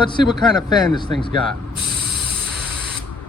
Let's see what kind of fan this thing's got.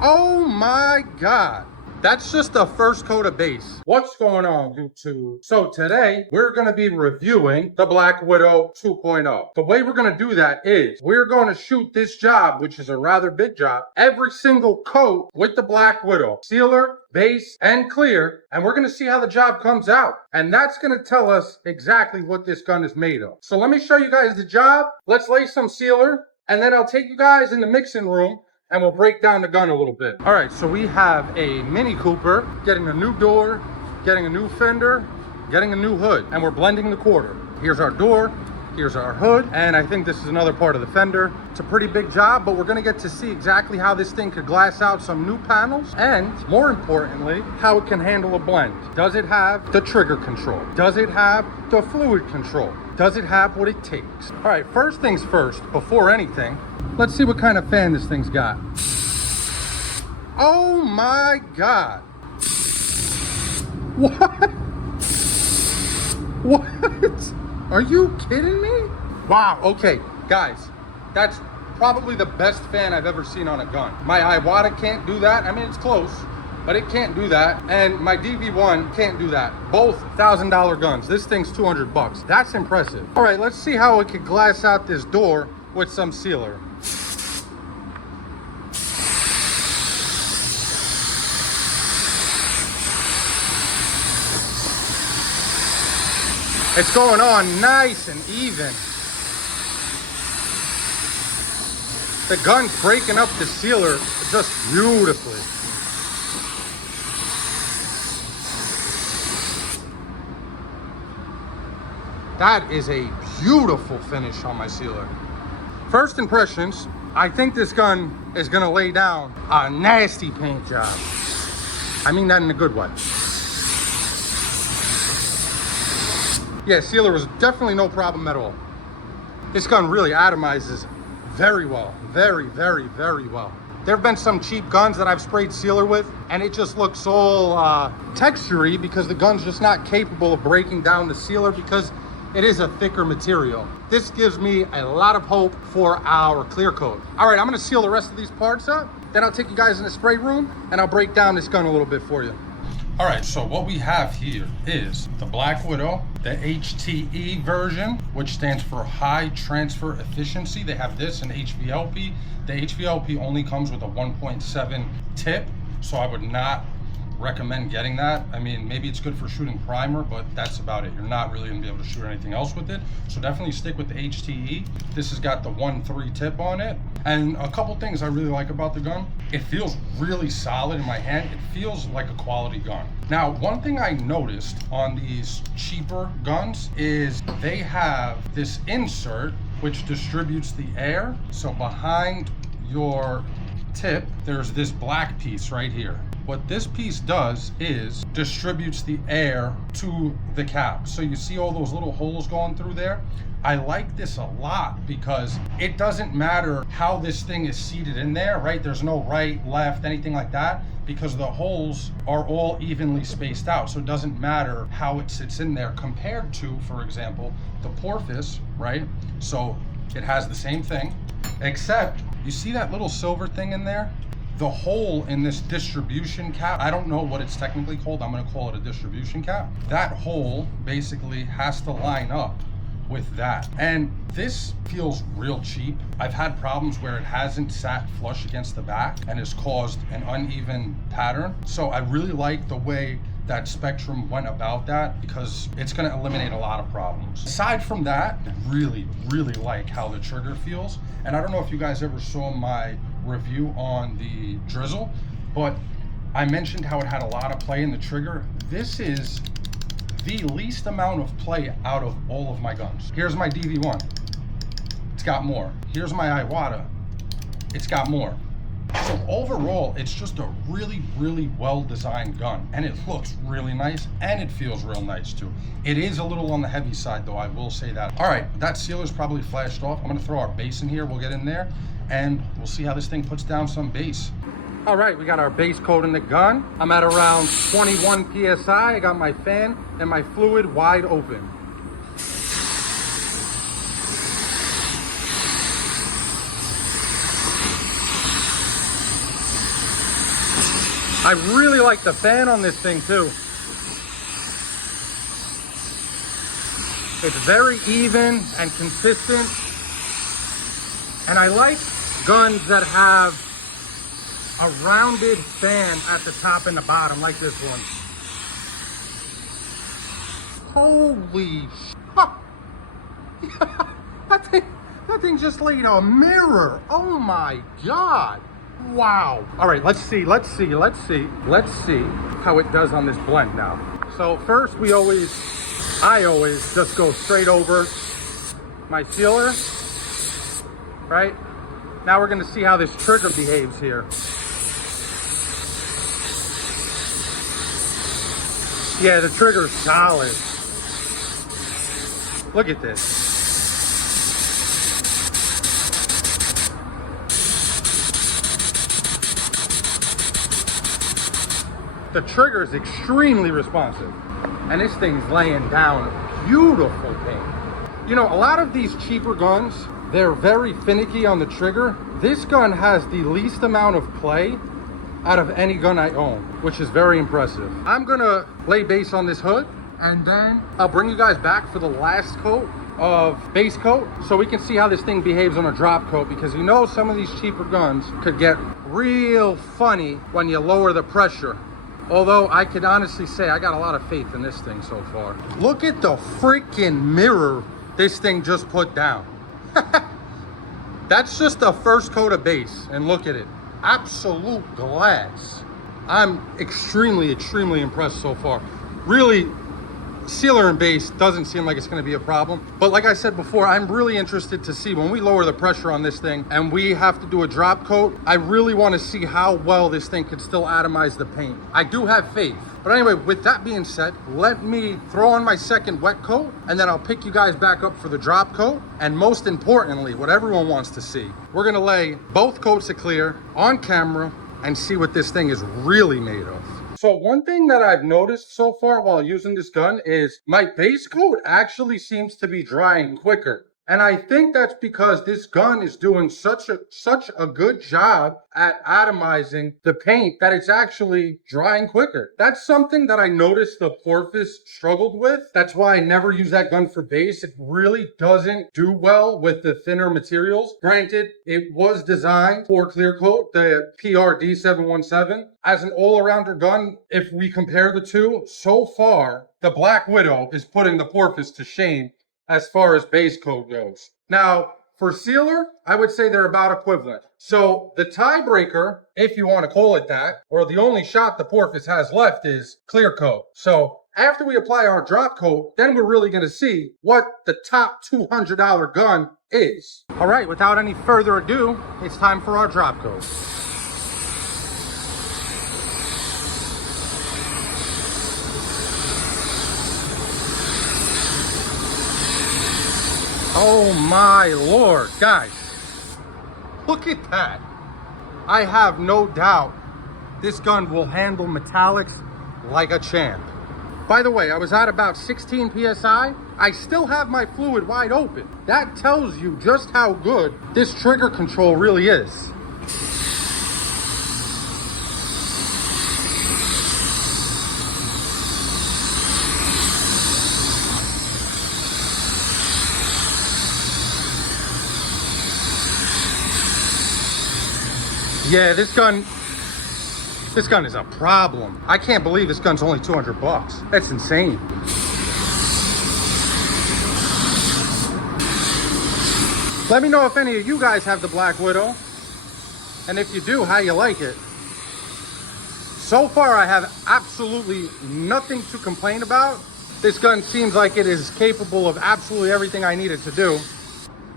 Oh my God. That's just the first coat of base. What's going on, YouTube? So today, we're going to be reviewing the Black Widow 2.0. The way we're going to do that is, we're going to shoot this job, which is a rather big job, every single coat with the Black Widow. Sealer, base, and clear. And we're going to see how the job comes out. And that's going to tell us exactly what this gun is made of. So let me show you guys the job. Let's lay some sealer. And then I'll take you guys in the mixing room and we'll break down the gun a little bit. All right, so we have a Mini Cooper, getting a new door, getting a new fender, getting a new hood, and we're blending the quarter. Here's our door, here's our hood, and I think this is another part of the fender. It's a pretty big job, but we're gonna get to see exactly how this thing could glass out some new panels, and more importantly, how it can handle a blend. Does it have the trigger control? Does it have the fluid control? Does it have what it takes? All right, first things first, before anything, let's see what kind of fan this thing's got. Oh my God. What? What? Are you kidding me? Wow, okay, guys, that's probably the best fan I've ever seen on a gun. My Iwata can't do that. I mean, it's close, but it can't do that. And my DV1 can't do that. Both $1,000 guns. This thing's 200 bucks. That's impressive. All right, let's see how it could glass out this door with some sealer. It's going on nice and even. The gun's breaking up the sealer just beautifully. That is a beautiful finish on my sealer. First impressions, I think this gun is gonna lay down a nasty paint job. I mean that in a good way. Yeah, sealer was definitely no problem at all. This gun really atomizes very well. Very, very, very well. There have been some cheap guns that I've sprayed sealer with, and it just looks all textury because the gun's just not capable of breaking down the sealer because it is a thicker material. This gives me a lot of hope for our clear coat. All right, I'm gonna seal the rest of these parts up, then I'll take you guys in the spray room and I'll break down this gun a little bit for you. All right, so what we have here is the Black Widow, the HTE version, which stands for high transfer efficiency. They have this in HVLP. The HVLP only comes with a 1.7 tip, so I would not recommend getting that. I mean, maybe it's good for shooting primer, but that's about it. You're not really gonna be able to shoot anything else with it. So definitely stick with the HTE. This has got the 1.3 tip on it. And a couple things I really like about the gun. It feels really solid in my hand. It feels like a quality gun. Now, one thing I noticed on these cheaper guns is they have this insert which distributes the air. So behind your tip, there's this black piece right here. What this piece does is distributes the air to the cap. So you see all those little holes going through there? I like this a lot because it doesn't matter how this thing is seated in there, right? There's no right, left, anything like that, because the holes are all evenly spaced out. So it doesn't matter how it sits in there compared to, for example, the Porpoise, right? So it has the same thing, except you see that little silver thing in there? The hole in this distribution cap, I don't know what it's technically called. I'm gonna call it a distribution cap. That hole basically has to line up with that. And this feels real cheap. I've had problems where it hasn't sat flush against the back and has caused an uneven pattern. So I really like the way that Spectrum went about that because it's going to eliminate a lot of problems. Aside from that, I really, really like how the trigger feels. And I don't know if you guys ever saw my review on the Drizzle, but I mentioned how it had a lot of play in the trigger. This is the least amount of play out of all of my guns. Here's my DV1. It's got more. Here's my Iwata. It's got more. So overall, it's just a really, really well-designed gun, and it looks really nice, and it feels real nice too. It is a little on the heavy side though, I will say that. All right, that sealer's probably flashed off. I'm gonna throw our base in here, we'll get in there, and we'll see how this thing puts down some base. All right, we got our base coat in the gun. I'm at around 21 PSI. I got my fan and my fluid wide open. I really like the fan on this thing too. It's very even and consistent. And I like guns that have a rounded fan at the top and the bottom, like this one. Holy that thing just laid a mirror. Oh my God. Wow. All right, let's see how it does on this blend now. So first I always just go straight over my sealer, right? Now we're gonna see how this trigger behaves here. Yeah, the trigger's solid. Look at this. The trigger is extremely responsive. And this thing's laying down beautiful paint. You know, a lot of these cheaper guns, they're very finicky on the trigger. This gun has the least amount of play out of any gun I own, which is very impressive. I'm gonna lay base on this hood, and then I'll bring you guys back for the last coat of base coat so we can see how this thing behaves on a drop coat, because you know some of these cheaper guns could get real funny when you lower the pressure. Although I can honestly say I got a lot of faith in this thing so far. Look at the freaking mirror this thing just put down. That's just the first coat of base, and look at it. Absolute glass. I'm extremely impressed so far. Really, sealer and base doesn't seem like it's going to be a problem, but like I said before, I'm really interested to see when we lower the pressure on this thing and we have to do a drop coat. I really want to see how well this thing can still atomize the paint. I do have faith. But anyway, with that being said, let me throw on my second wet coat, and then I'll pick you guys back up for the drop coat. And most importantly, what everyone wants to see, we're going to lay both coats of clear on camera and see what this thing is really made of. So one thing that I've noticed so far while using this gun is my base coat actually seems to be drying quicker. And I think that's because this gun is doing such a good job at atomizing the paint that it's actually drying quicker. That's something that I noticed the Porpoise struggled with. That's why I never use that gun for base. It really doesn't do well with the thinner materials. Granted, it was designed for clear coat, the PRD 717. As an all-arounder gun, if we compare the two, so far, the Black Widow is putting the Porpoise to shame as far as base coat goes. Now, for sealer, I would say they're about equivalent. So the tiebreaker, if you want to call it that, or the only shot the Porpoise has left is clear coat. So after we apply our drop coat, then we're really going to see what the top $200 gun is. All right, without any further ado, it's time for our drop coat. Oh my Lord, guys, look at that. I have no doubt this gun will handle metallics like a champ. By the way, I was at about 16 PSI. I still have my fluid wide open. That tells you just how good this trigger control really is. Yeah, this gun is a problem. I can't believe this gun's only 200 bucks. That's insane. Let me know if any of you guys have the Black Widow, and if you do, how you like it. So far, I have absolutely nothing to complain about. This gun seems like it is capable of absolutely everything I need it to do.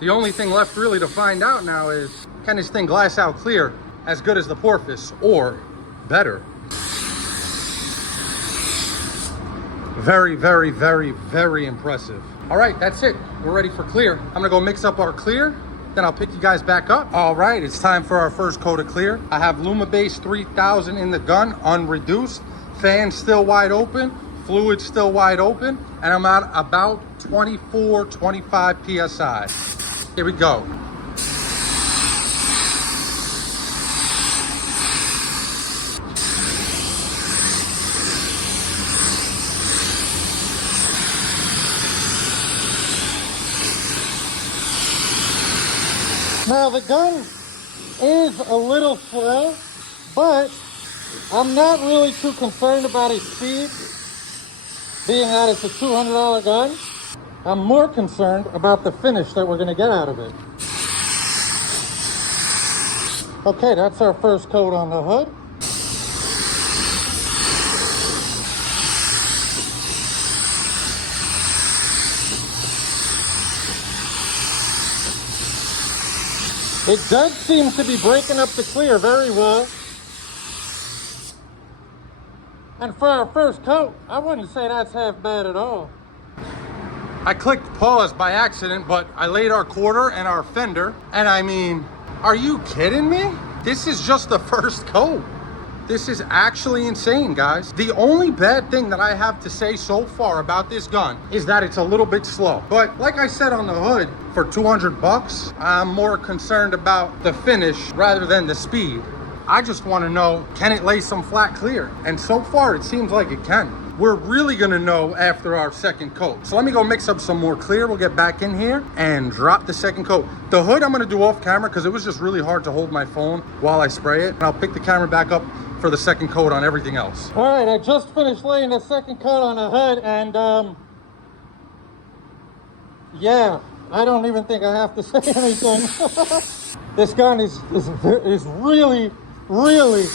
The only thing left really to find out now is, can this thing glass out clear as good as the Porpoise, or better? Very, very, very, very impressive. All right, that's it. We're ready for clear. I'm gonna go mix up our clear, then I'll pick you guys back up. All right, it's time for our first coat of clear. I have Lumabase 3000 in the gun, unreduced, fan still wide open, fluid still wide open, and I'm at about 24, 25 PSI. Here we go. Now the gun is a little slow, but I'm not really too concerned about its speed, being that it's a $200 gun. I'm more concerned about the finish that we're going to get out of it. Okay, that's our first coat on the hood. It does seem to be breaking up the clear very well. And for our first coat, I wouldn't say that's half bad at all. I clicked pause by accident, but I laid our quarter and our fender, and I mean, are you kidding me? This is just the first coat. This is actually insane, guys. The only bad thing that I have to say so far about this gun is that it's a little bit slow. But like I said on the hood, for 200 bucks, I'm more concerned about the finish rather than the speed. I just want to know, can it lay some flat clear? And so far, it seems like it can. We're really gonna know after our second coat. So let me go mix up some more clear. We'll get back in here and drop the second coat. The hood I'm gonna do off camera because it was just really hard to hold my phone while I spray it. And I'll pick the camera back up for the second coat on everything else. All right, I just finished laying the second coat on the hood, and yeah, I don't even think I have to say anything. This gun is really, really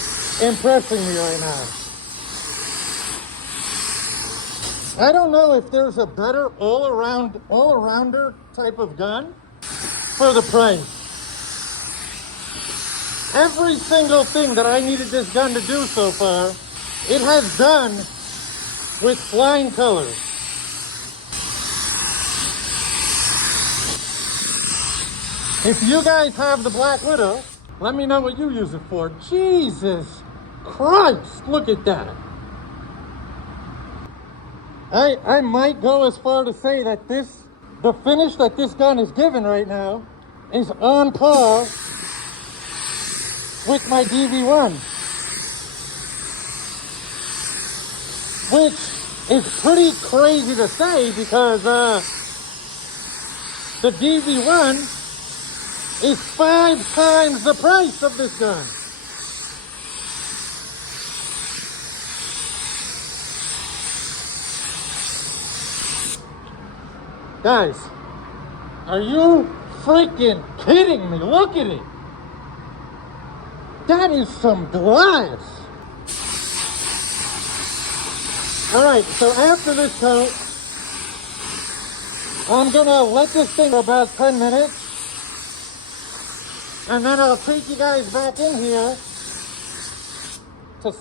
impressing me right now. I don't know if there's a better all-arounder type of gun for the price. Every single thing that I needed this gun to do so far, it has done with flying colors. If you guys have the Black Widow, let me know what you use it for. Jesus Christ, look at that. I might go as far to say that the finish that this gun is given right now is on par with my DV1, which is pretty crazy to say because the DV1 is 5 times the price of this gun. Guys, are you freaking kidding me? Look at it. That is some glass. All right, so after this coat, I'm gonna let this thing for about 10 minutes, and then I'll take you guys back in here to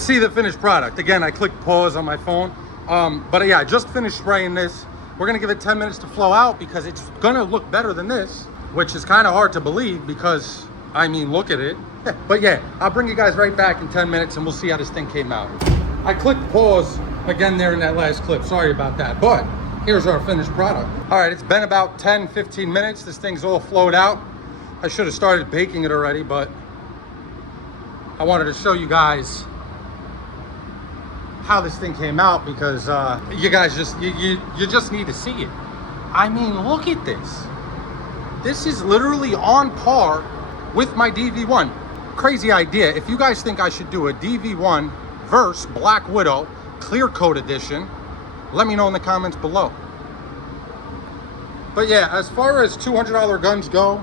see the finished product. Again, I clicked pause on my phone, but yeah, I just finished spraying this. We're gonna give it 10 minutes to flow out because it's gonna look better than this, which is kind of hard to believe because, I mean, look at it. But yeah, I'll bring you guys right back in 10 minutes and we'll see how this thing came out. I clicked pause again there in that last clip. Sorry about that, but here's our finished product. All right, it's been about 10, 15 minutes. This thing's all flowed out. I should have started baking it already, but I wanted to show you guys how this thing came out because you guys you just need to see it. I mean, look at this. This is literally on par with my DV1. Crazy idea. If you guys think I should do a DV1 versus Black Widow clear coat edition, let me know in the comments below. But yeah, as far as $200 guns go,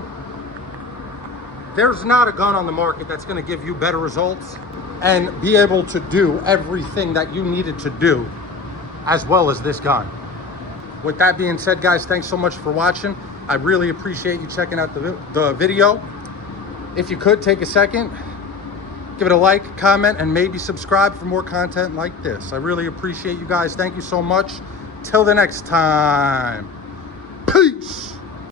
there's not a gun on the market that's going to give you better results and be able to do everything that you needed to do as well as this gun. With that being said, guys, thanks so much for watching. I really appreciate you checking out the video. If you could take a second, give it a like, comment, and maybe subscribe for more content like this. I really appreciate you guys. Thank you so much. Till the next time.